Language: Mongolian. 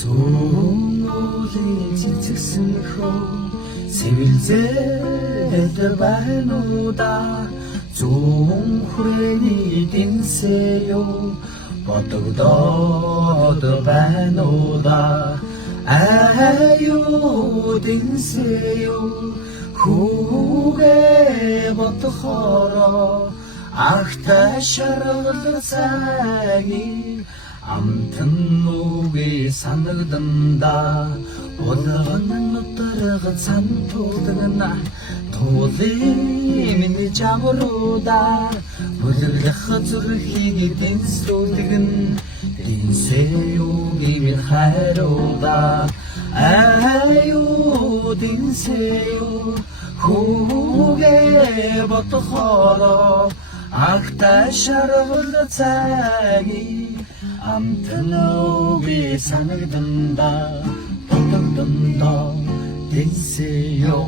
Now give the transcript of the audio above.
Сүүлийн цэцэгсэн хөө сэвэлзээд байна уу да зүүн хүрээний дэнсэё бодогдоод байна уу да аюу дэнсэё хүүгээ бодохороо ахтай шаргал цагийг амтан нүгээ санагданда улган нутарга цантуулгана туулын миний жамруда бүлэглэх зүрхийг дэнслүүлгэн дэнсэюгийн хайруда аюу дэнсэю хүүгээ бодохороо ахтай шаргал цагийг амтнууги санагданда бодогдондоо дэнсэё